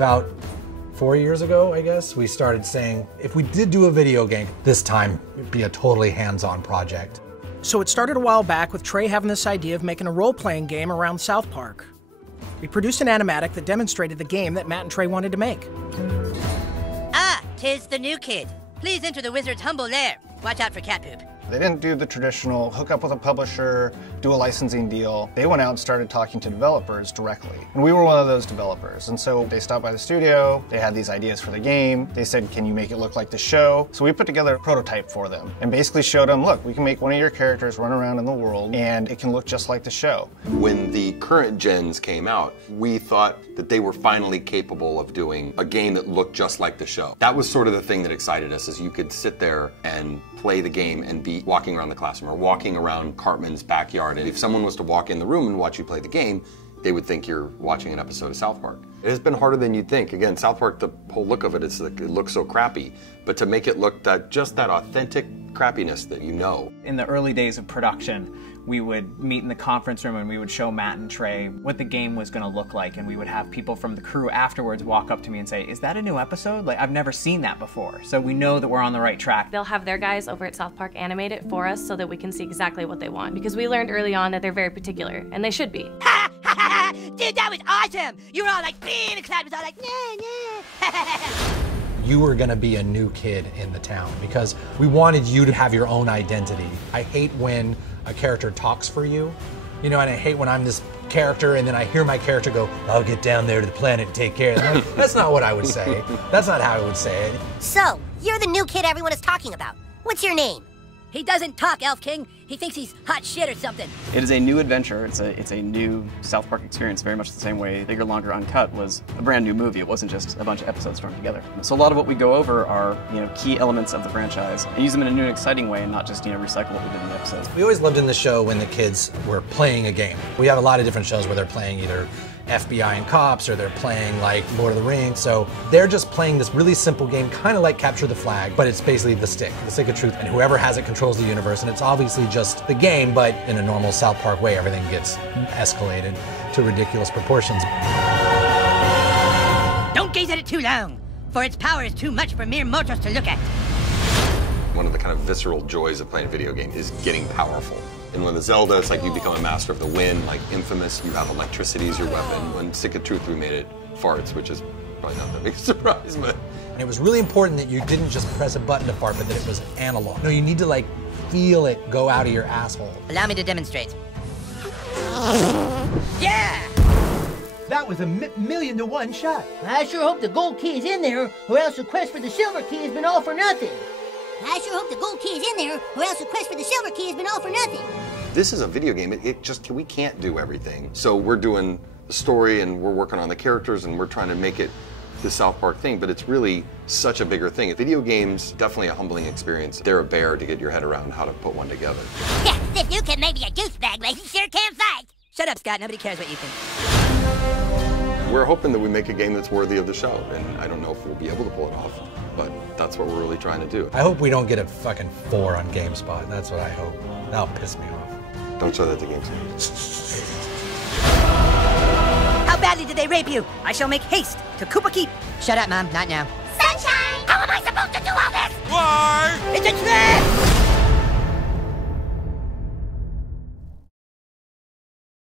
About 4 years ago, I guess, we started saying, if we did do a video game, this time it'd be a totally hands-on project. So it started a while back with Trey having this idea of making a role-playing game around Southpark. We produced an animatic that demonstrated the game that Matt and Trey wanted to make. Ah, 'tis the new kid. Please enter the wizard's humble lair. Watch out for cat poop. They didn't do the traditional hook up with a publisher, do a licensing deal. They went out and started talking to developers directly. And we were one of those developers. And so they stopped by the studio, they had these ideas for the game. They said, can you make it look like the show? So we put together a prototype for them and basically showed them, look, we can make one of your characters run around in the world and it can look just like the show. When the current gens came out, we thought that they were finally capable of doing a game that looked just like the show. That was sort of the thing that excited us, is you could sit there and play the game and be walking around the classroom or walking around Cartman's backyard. And if someone was to walk in the room and watch you play the game, they would think you're watching an episode of South Park. It has been harder than you'd think. Again, South Park, the whole look of it is like, it looks so crappy, but to make it look just that authentic crappiness that you know. In the early days of production, we would meet in the conference room and we would show Matt and Trey what the game was going to look like, and we would have people from the crew afterwards walk up to me and say, is that a new episode? Like, I've never seen that before. So we know that we're on the right track. They'll have their guys over at South Park animate it for us so that we can see exactly what they want, because we learned early on that they're very particular, and they should be. Ha ha ha! Dude, that was awesome! You were all like, being the crowd was all like, nah, nah. You were gonna be a new kid in the town because we wanted you to have your own identity. I hate when a character talks for you, you know, and I hate when I'm this character and then I hear my character go, I'll get down there to the planet and take care of it. Like, that's not what I would say. That's not how I would say it. So, you're the new kid everyone is talking about. What's your name? He doesn't talk, Elf King. He thinks he's hot shit or something. It is a new adventure. It's a new South Park experience, very much the same way Bigger, Longer, Uncut was a brand new movie. It wasn't just a bunch of episodes thrown together. So a lot of what we go over are, key elements of the franchise and use them in a new and exciting way, and not just, recycle what we did in the episodes. We always loved in the show when the kids were playing a game. We have a lot of different shows where they're playing either FBI and cops, or they're playing like Lord of the Rings. So they're just playing this really simple game, kind of like Capture the Flag, but it's basically the stick of truth, and whoever has it controls the universe, and it's obviously just the game, but in a normal South Park way, everything gets escalated to ridiculous proportions. Don't gaze at it too long, for its power is too much for mere mortals to look at. One of the kind of visceral joys of playing a video game is getting powerful. And when the Zelda, it's like you become a master of the wind, like Infamous, you have electricity as your weapon. When Stick of Truth, we made it farts, which is probably not that big a surprise, but. And it was really important that you didn't just press a button to fart, but that it was analog. No, you need to like feel it go out of your asshole. Allow me to demonstrate. Yeah! That was a million to one shot. I sure hope the gold key is in there, or else the quest for the silver key has been all for nothing. I sure hope the gold key is in there, or else the quest for the silver key has been all for nothing. This is a video game. We can't do everything. So we're doing the story and we're working on the characters and we're trying to make it the South Park thing, but it's really such a bigger thing. Video games, definitely a humbling experience. They're a bear to get your head around how to put one together. Yeah, if you can maybe a douchebag, but he sure can fight. Shut up, Scott. Nobody cares what you think. We're hoping that we make a game that's worthy of the show, and I don't know if we'll be able to pull it off, but that's what we're really trying to do. I hope we don't get a fucking 4 on GameSpot. That's what I hope. That'll piss me off. Don't show that to GameSpot. How badly did they rape you? I shall make haste to Koopa Keep. Shut up, Mom. Not now. Sunshine! How am I supposed to do all this? Why? It's a trap!